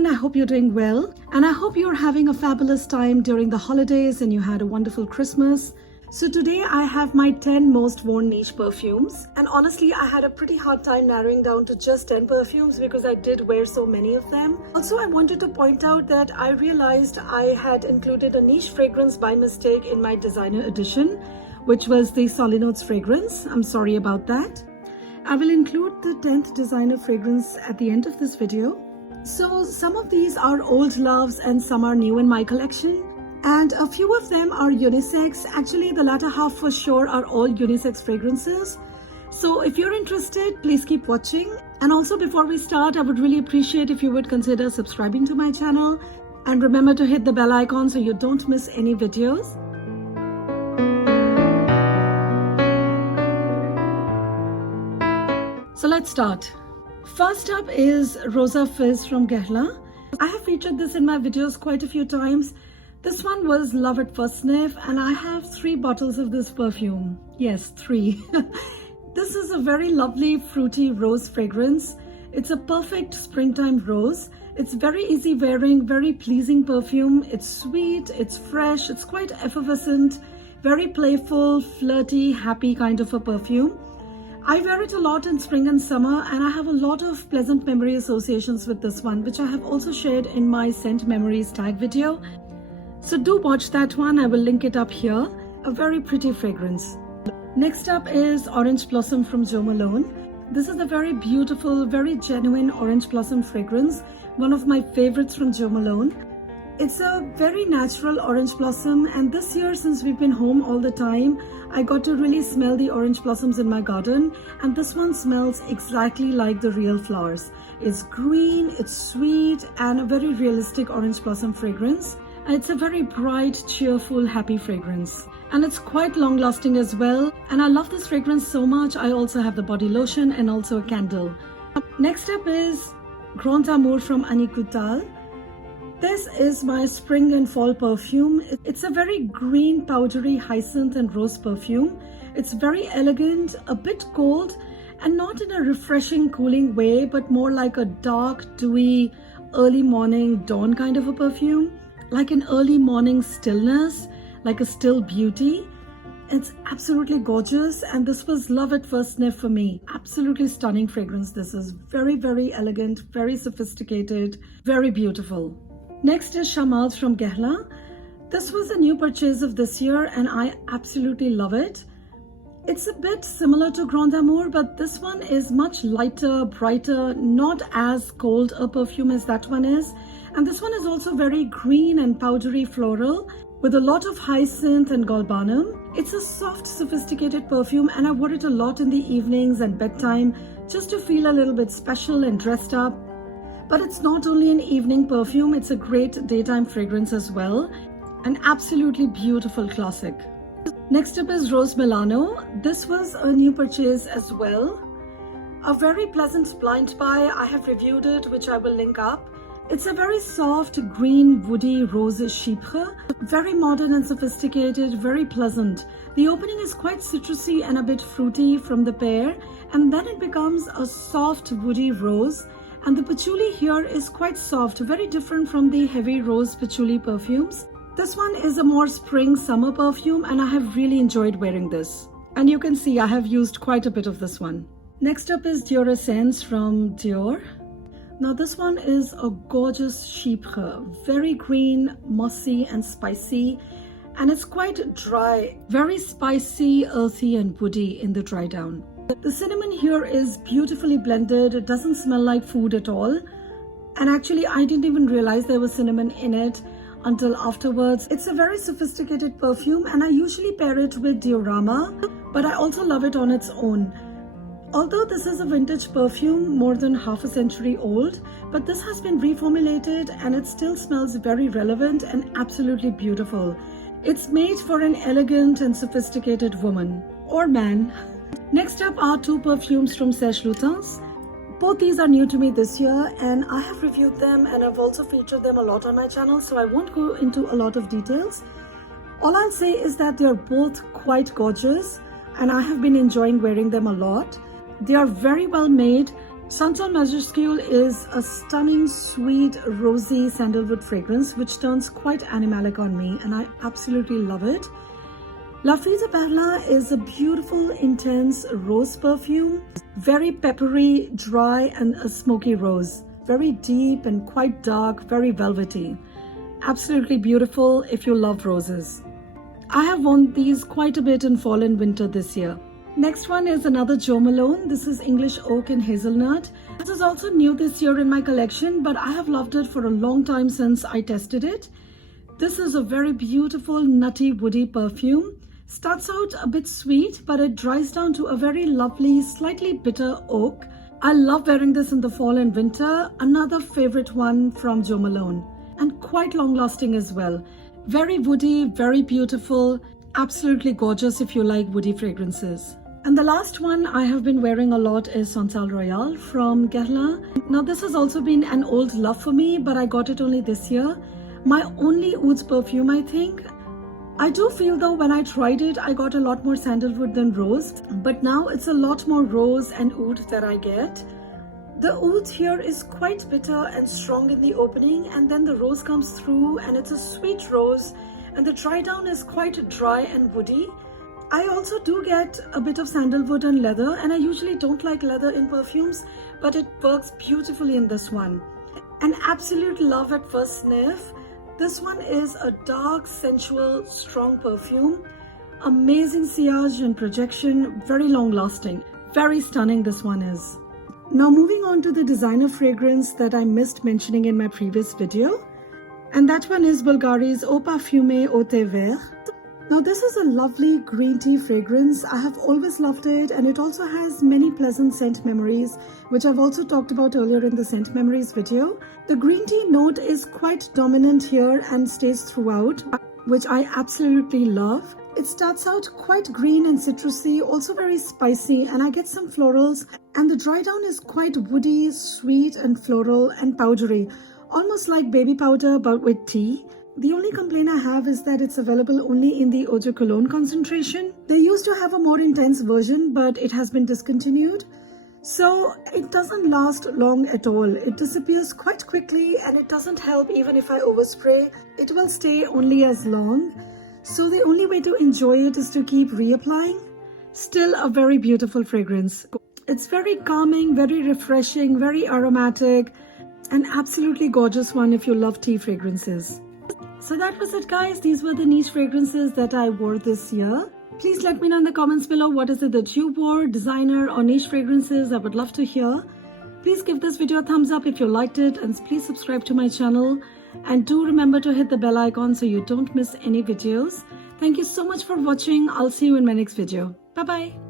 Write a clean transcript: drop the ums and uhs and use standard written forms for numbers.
everyone, I hope you're doing well and I hope you're having a fabulous time during the holidays and you had a wonderful Christmas. So today I have my 10 most worn niche perfumes, and honestly I had a pretty hard time narrowing down to just 10 perfumes because I did wear so many of them. Also, I wanted to point out that I realized I had included a niche fragrance by mistake in my designer edition, which was the Solenotes fragrance. I'm sorry about that. I will include the 10th designer fragrance at the end of this video. So some of these are old loves and some are new in my collection. And a few of them are unisex. Actually, the latter half for sure are all unisex fragrances. So if you're interested, please keep watching. And also before we start, I would really appreciate if you would consider subscribing to my channel. And remember to hit the bell icon so you don't miss any videos. So let's start. First up is Rosa Fizz from Guerlain. I have featured this in my videos quite a few times. This one was love at first sniff, and I have 3 bottles of this perfume. Yes, 3. This is a very lovely fruity rose fragrance. It's a perfect springtime rose. It's very easy wearing, very pleasing perfume. It's sweet, it's fresh, it's quite effervescent, very playful, flirty, happy kind of a perfume. I wear it a lot in spring and summer, and I have a lot of pleasant memory associations with this one, which I have also shared in my Scent Memories tag video. So do watch that one, I will link it up here. A very pretty fragrance. Next up is Orange Blossom from Jo Malone. This is a very beautiful, very genuine orange blossom fragrance, one of my favorites from Jo Malone. It's a very natural orange blossom, and this year, since we've been home all the time, I got to really smell the orange blossoms in my garden, and this one smells exactly like the real flowers. It's green, it's sweet, and a very realistic orange blossom fragrance. It's a very bright, cheerful, happy fragrance. And it's quite long lasting as well. And I love this fragrance so much, I also have the body lotion and also a candle. Next up is Grand Amour from Annick Goutal. This is my spring and fall perfume. It's a very green, powdery hyacinth and rose perfume. It's very elegant, a bit cold, and not in a refreshing, cooling way, but more like a dark, dewy, early morning dawn kind of a perfume. Like an early morning stillness, like a still beauty. It's absolutely gorgeous, and this was love at first sniff for me. Absolutely stunning fragrance. This is very, very elegant, very sophisticated, very beautiful. Next is Chamage from Guerlain. This was a new purchase of this year, and I absolutely love it. It's a bit similar to Grand Amour, but this one is much lighter, brighter, not as cold a perfume as that one is. And this one is also very green and powdery floral with a lot of hyacinth and galbanum. It's a soft, sophisticated perfume, and I wore it a lot in the evenings and bedtime just to feel a little bit special and dressed up. But it's not only an evening perfume, it's a great daytime fragrance as well. An absolutely beautiful classic. Next up is Rose Milano. This was a new purchase as well. A very pleasant blind buy. I have reviewed it, which I will link up. It's a very soft, green, woody rose chypre. Very modern and sophisticated, very pleasant. The opening is quite citrusy and a bit fruity from the pear, and then it becomes a soft, woody rose. And the patchouli here is quite soft, very different from the heavy rose patchouli perfumes. This one is a more spring summer perfume, and I have really enjoyed wearing this. And you can see I have used quite a bit of this one. Next up is Dior Essence from Dior. Now this one is a gorgeous chypre, very green, mossy and spicy, and it's quite dry, very spicy, earthy and woody in the dry down. The cinnamon here is beautifully blended. It doesn't smell like food at all, and actually I didn't even realize there was cinnamon in it until afterwards. It's a very sophisticated perfume, and I usually pair it with Diorama, but I also love it on its own. Although this is a vintage perfume, more than half a century old, but this has been reformulated and it still smells very relevant and absolutely beautiful. It's made for an elegant and sophisticated woman or man. Next up are 2 perfumes from Serge Lutens. Both these are new to me this year, and I have reviewed them and I've also featured them a lot on my channel, so I won't go into a lot of details. All I'll say is that they're both quite gorgeous and I have been enjoying wearing them a lot. They are very well made, Santal Majuscule is a stunning, sweet, rosy sandalwood fragrance which turns quite animalic on me, and I absolutely love it. La Fille de Perla is a beautiful, intense rose perfume, very peppery, dry, and a smoky rose. Very deep and quite dark, very velvety. Absolutely beautiful if you love roses. I have worn these quite a bit in fall and winter this year. Next one is another Jo Malone. This is English Oak and Hazelnut. This is also new this year in my collection, but I have loved it for a long time since I tested it. This is a very beautiful, nutty, woody perfume. Starts out a bit sweet, but it dries down to a very lovely, slightly bitter oak. I love wearing this in the fall and winter. Another favorite one from Jo Malone, and quite long lasting as well. Very woody, very beautiful, absolutely gorgeous if you like woody fragrances. And the last one I have been wearing a lot is Santal Royale from Guerlain. Now this has also been an old love for me, but I got it only this year. My only Ouds perfume, I think. I do feel though when I tried it, I got a lot more sandalwood than rose, but now it's a lot more rose and oud that I get. The oud here is quite bitter and strong in the opening, and then the rose comes through and it's a sweet rose, and the dry down is quite dry and woody. I also do get a bit of sandalwood and leather, and I usually don't like leather in perfumes, but it works beautifully in this one. An absolute love at first sniff. This one is a dark, sensual, strong perfume. Amazing sillage and projection, very long lasting. Very stunning this one is. Now moving on to the designer fragrance that I missed mentioning in my previous video. And that one is Bulgari's Eau Parfumée Au Thé Vert. Now this is a lovely green tea fragrance. I have always loved it, and it also has many pleasant scent memories, which I've also talked about earlier in the scent memories video. The green tea note is quite dominant here and stays throughout, which I absolutely love. It starts out quite green and citrusy, also very spicy, and I get some florals, and the dry down is quite woody, sweet and floral and powdery, almost like baby powder but with tea. The only complaint I have is that it's available only in the Eau de Cologne concentration. They used to have a more intense version, but it has been discontinued. So it doesn't last long at all. It disappears quite quickly, and it doesn't help even if I overspray. It will stay only as long. So the only way to enjoy it is to keep reapplying. Still a very beautiful fragrance. It's very calming, very refreshing, very aromatic, an absolutely gorgeous one if you love tea fragrances. So that was it, guys. These were the niche fragrances that I wore this year. Please let me know in the comments below what is it that you wore, designer or niche fragrances. I would love to hear. Please give this video a thumbs up if you liked it, and please subscribe to my channel. And do remember to hit the bell icon so you don't miss any videos. Thank you so much for watching. I'll see you in my next video. Bye-bye.